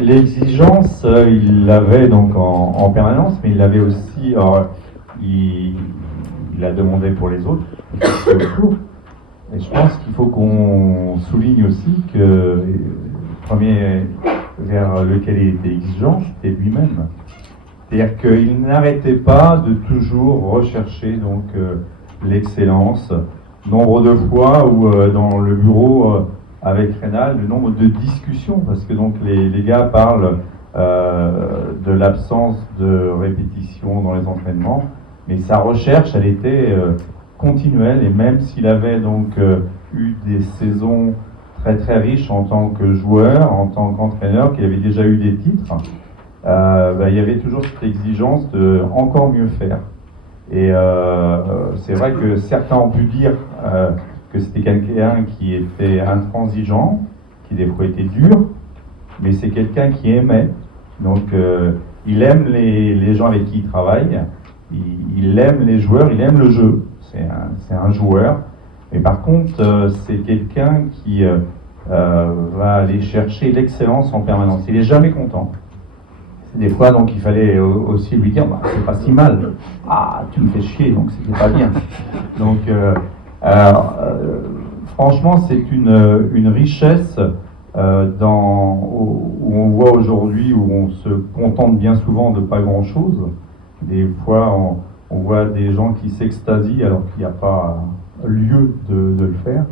L'exigence, il l'avait donc en permanence, mais il l'avait aussi, alors, il la demandait pour les autres. Et je pense qu'il faut qu'on souligne aussi que le premier vers lequel il était exigeant, c'était lui-même. C'est-à-dire qu'il n'arrêtait pas de toujours rechercher donc l'excellence. Nombre de fois où dans le bureau avec Rénal, le nombre de discussions, parce que donc les gars parlent de l'absence de répétition dans les entraînements, mais sa recherche, elle était continuelle, et même s'il avait donc eu des saisons très très riches en tant que joueur, en tant qu'entraîneur, qu'il avait déjà eu des titres, il y avait toujours cette exigence de encore mieux faire. Et c'est vrai que certains ont pu dire que c'était quelqu'un qui était intransigeant, qui des fois était dur, mais c'est quelqu'un qui aimait. Donc il aime les gens avec qui il travaille, il aime les joueurs, il aime le jeu. C'est un joueur. Mais par contre, c'est quelqu'un qui va aller chercher l'excellence en permanence. Il n'est jamais content. Des fois, donc, il fallait aussi lui dire, c'est pas si mal. Ah, tu me fais chier, donc c'était pas bien. Donc, franchement, c'est une richesse où on voit aujourd'hui, où on se contente bien souvent de pas grand-chose. Des fois, on voit des gens qui s'extasient alors qu'il n'y a pas lieu de le faire.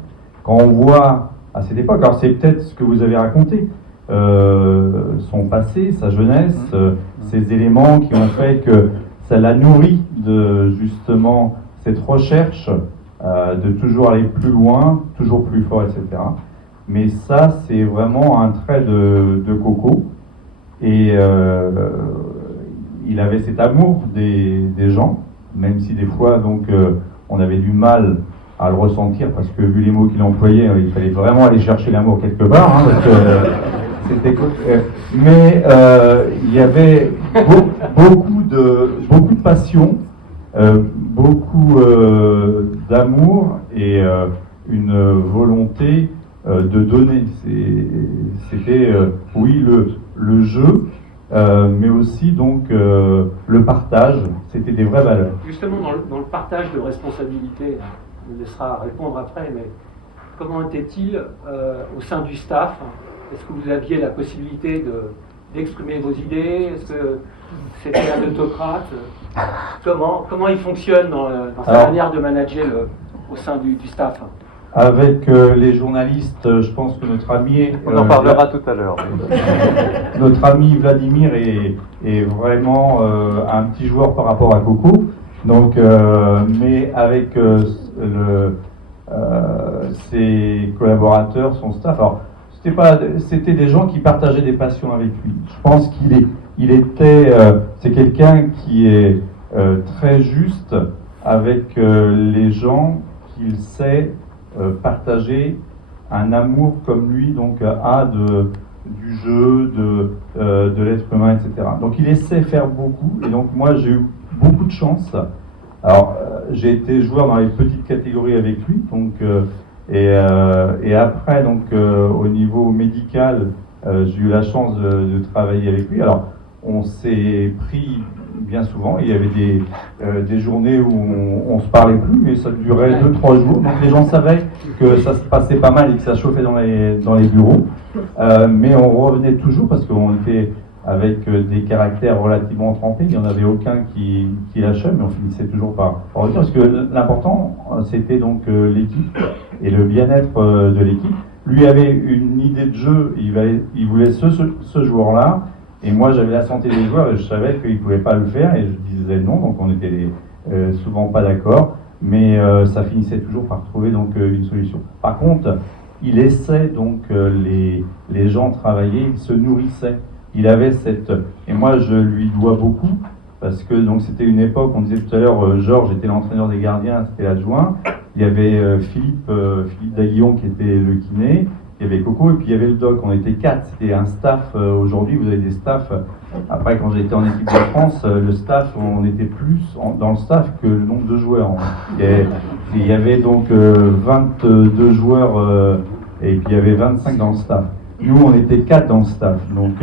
Quand on voit à cette époque, alors c'est peut-être ce que vous avez raconté, son passé, sa jeunesse, ces éléments qui ont fait que ça l'a nourri de justement cette recherche de toujours aller plus loin, toujours plus fort, etc. Mais ça, c'est vraiment un trait de Coco. Et il avait cet amour des gens, même si des fois donc on avait du mal à le ressentir, parce que vu les mots qu'il employait, il fallait vraiment aller chercher l'amour quelque part, hein, parce que mais il y avait beaucoup de passion, beaucoup d'amour et une volonté de donner. C'était oui le jeu, mais aussi donc le partage. C'était des vraies valeurs. Justement dans le partage de responsabilités, on laissera répondre après, mais comment était-il au sein du staff? Est-ce que vous aviez la possibilité d'exprimer vos idées? Est-ce que c'était un autocrate? Comment il fonctionne dans sa manière de manager au sein du staff? Avec les journalistes, je pense que notre ami... On en parlera tout à l'heure. Notre ami Vladimir est vraiment un petit joueur par rapport à Coco. Donc, mais avec ses collaborateurs, son staff... Alors, c'était des gens qui partageaient des passions avec lui. Je pense c'est quelqu'un qui est très juste avec les gens, qu'il sait partager un amour comme lui donc a du jeu, de l'être humain, etc. Donc il essaie faire beaucoup, et donc moi j'ai eu beaucoup de chance. Alors j'ai été joueur dans les petites catégories avec lui, donc et après, donc, au niveau médical, j'ai eu la chance de travailler avec lui. Alors, on s'est pris bien souvent. Il y avait des journées où on se parlait plus, mais ça durait 2-3 jours. Donc, les gens savaient que ça se passait pas mal et que ça chauffait dans les bureaux. Mais on revenait toujours parce qu'on était avec des caractères relativement trempés. Il n'y en avait aucun qui lâchait, mais on finissait toujours par revenir. Parce que l'important, c'était donc l'équipe et le bien-être de l'équipe. Lui avait une idée de jeu, il voulait ce joueur-là, et moi j'avais la santé des joueurs et je savais qu'il ne pouvait pas le faire, et je disais non, donc on était souvent pas d'accord, mais ça finissait toujours par trouver donc une solution. Par contre, il laissait donc les gens travailler, il se nourrissait. Il avait et moi je lui dois beaucoup, parce que donc c'était une époque, on disait tout à l'heure, Georges était l'entraîneur des gardiens, c'était l'adjoint. Il y avait Philippe Daguillon qui était le kiné, il y avait Coco, et puis il y avait le doc. On était 4, c'était un staff. Aujourd'hui, vous avez des staffs. Après, quand j'étais en équipe de France, le staff, on était plus dans le staff que le nombre de joueurs. Il y avait donc 22 joueurs, et puis il y avait 25 dans le staff. Nous, on était 4 dans le staff. Donc,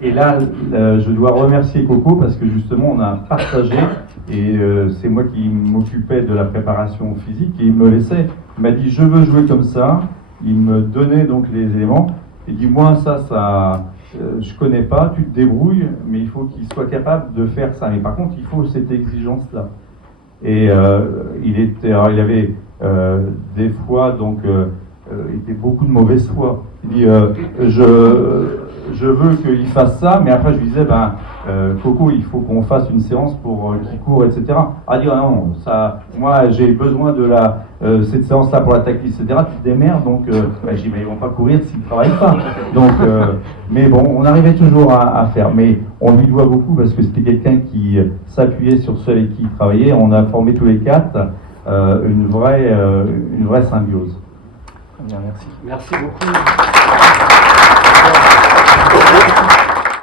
et là, je dois remercier Coco parce que justement, on a partagé et c'est moi qui m'occupais de la préparation physique et il me laissait. Il m'a dit, je veux jouer comme ça. Il me donnait donc les éléments. Il dit, moi, je connais pas, tu te débrouilles, mais il faut qu'il soit capable de faire ça. Mais par contre, il faut cette exigence-là. Et il avait des fois, donc, il était beaucoup de mauvaise foi. Il dit, je veux qu'il fasse ça, mais après je lui disais, Coco, il faut qu'on fasse une séance pour qu'il court, etc. Ah, dit, ah non, ça, moi j'ai besoin de cette séance-là pour la tactique, etc. Tu te démerdes, donc je dis, mais ils vont pas courir s'ils ne travaillent pas. Donc, mais bon, on arrivait toujours à faire. Mais on lui doit beaucoup parce que c'était quelqu'un qui s'appuyait sur ceux avec qui il travaillait. On a formé tous les 4 une vraie symbiose. Bien, merci. Merci beaucoup.